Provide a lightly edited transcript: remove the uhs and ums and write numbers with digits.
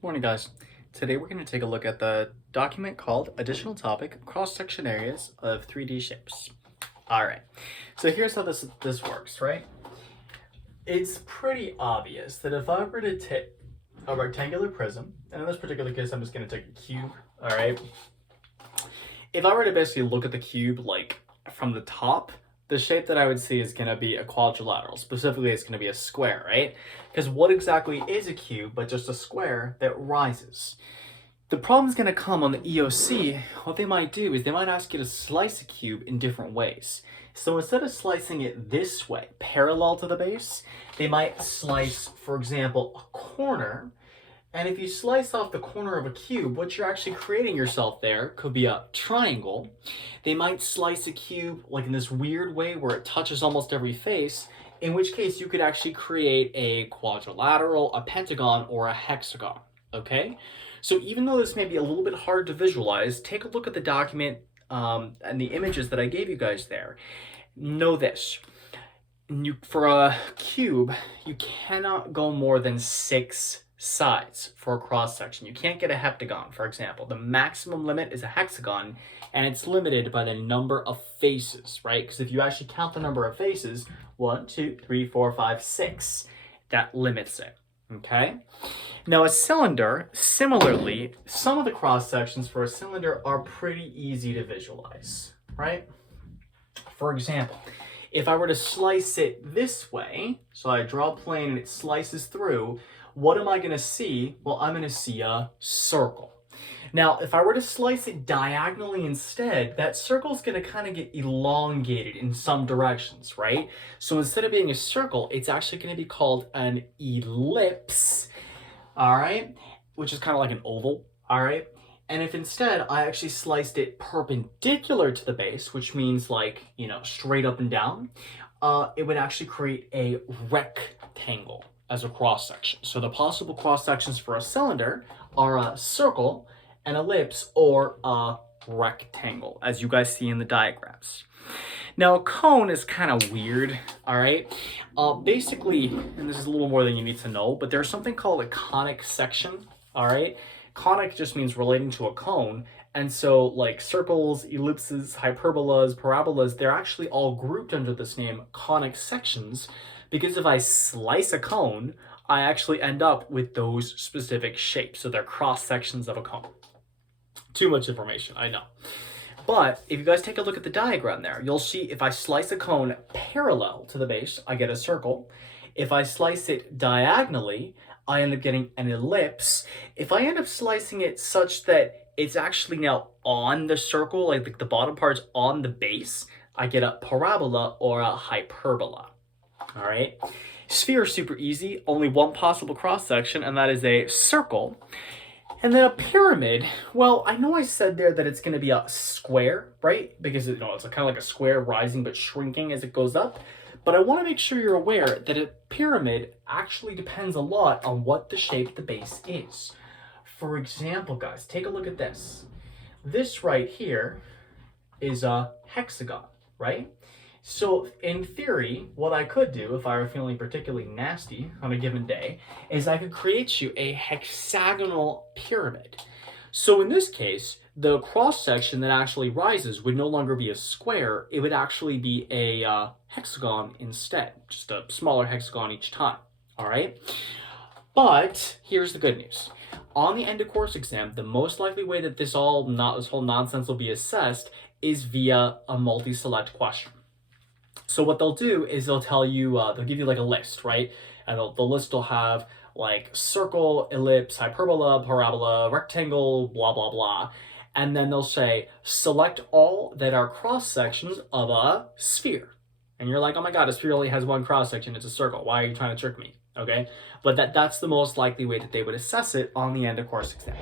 Morning, guys. Today we're going to take a look at the document called Additional Topic Cross-Section Areas of 3D Shapes. All right, so here's how this works, right? It's pretty obvious that if I were to take a rectangular prism, and in this particular case, I'm just going to take a cube, all right? If I were to basically look at the cube like from the top, the shape that I would see is going to be a quadrilateral. Specifically, it's going to be a square, right? Because what exactly is a cube but just a square that rises? The problem is going to come on the EOC. What they might do is they might ask you to slice a cube in different ways. So instead of slicing it this way, parallel to the base, they might slice, for example, a corner. And if you slice off the corner of a cube, what you're actually creating yourself there could be a triangle. They might slice a cube like in this weird way where it touches almost every face, in which case you could actually create a quadrilateral, a pentagon, or a hexagon, okay? So even though this may be a little bit hard to visualize, take a look at the document and the images that I gave you guys there. Know this. For a cube, you cannot go more than 6 sides for a cross section. You can't get a heptagon, for example. The maximum limit is a hexagon, and it's limited by the number of faces, right? Because if you actually count the number of faces, 1, 2, 3, 4, 5, 6, that limits it, okay? Now a cylinder, similarly, some of the cross sections for a cylinder are pretty easy to visualize, right? For example, if I were to slice it this way, so I draw a plane and it slices through, what am I going to see? Well, I'm going to see a circle. Now, if I were to slice it diagonally instead, that circle is going to kind of get elongated in some directions, right? So instead of being a circle, it's actually going to be called an ellipse, all right? Which is kind of like an oval, all right? And if instead I actually sliced it perpendicular to the base, which means like, straight up and down, it would actually create a rectangle as a cross section. So the possible cross sections for a cylinder are a circle, an ellipse, or a rectangle, as you guys see in the diagrams. Now a cone is kind of weird, all right? Basically, and this is a little more than you need to know, but there's something called a conic section, all right? Conic just means relating to a cone, and so like circles, ellipses, hyperbolas, parabolas, they're actually all grouped under this name conic sections, because if I slice a cone, I actually end up with those specific shapes. So they're cross sections of a cone. Too much information, I know. But if you guys take a look at the diagram there, you'll see if I slice a cone parallel to the base, I get a circle. If I slice it diagonally, I end up getting an ellipse. If I end up slicing it such that it's actually now on the circle, like the bottom part's on the base, I get a parabola or a hyperbola. All right. Sphere is super easy. Only one possible cross section, and that is a circle. And then a pyramid, well, I know I said there that it's going to be a square, right? Because it's kind of like a square rising but shrinking as it goes up. But I want to make sure you're aware that a pyramid actually depends a lot on what the shape the base is. For example, guys, take a look at this. This right here is a hexagon, right? So in theory, what I could do if I were feeling particularly nasty on a given day is I could create you a hexagonal pyramid. So in this case, the cross section that actually rises would no longer be a square. It would actually be a hexagon instead, just a smaller hexagon each time. All right. But here's the good news. On the end of course exam, the most likely way that this whole nonsense will be assessed is via a multi-select question. So what they'll do is they'll tell you, they'll give you like a list, right? And the list will have like circle, ellipse, hyperbola, parabola, rectangle, blah, blah, blah. And then they'll say, select all that are cross sections of a sphere. And you're like, oh my God, a sphere only has one cross section. It's a circle. Why are you trying to trick me? Okay. But that's the most likely way that they would assess it on the end of course exam.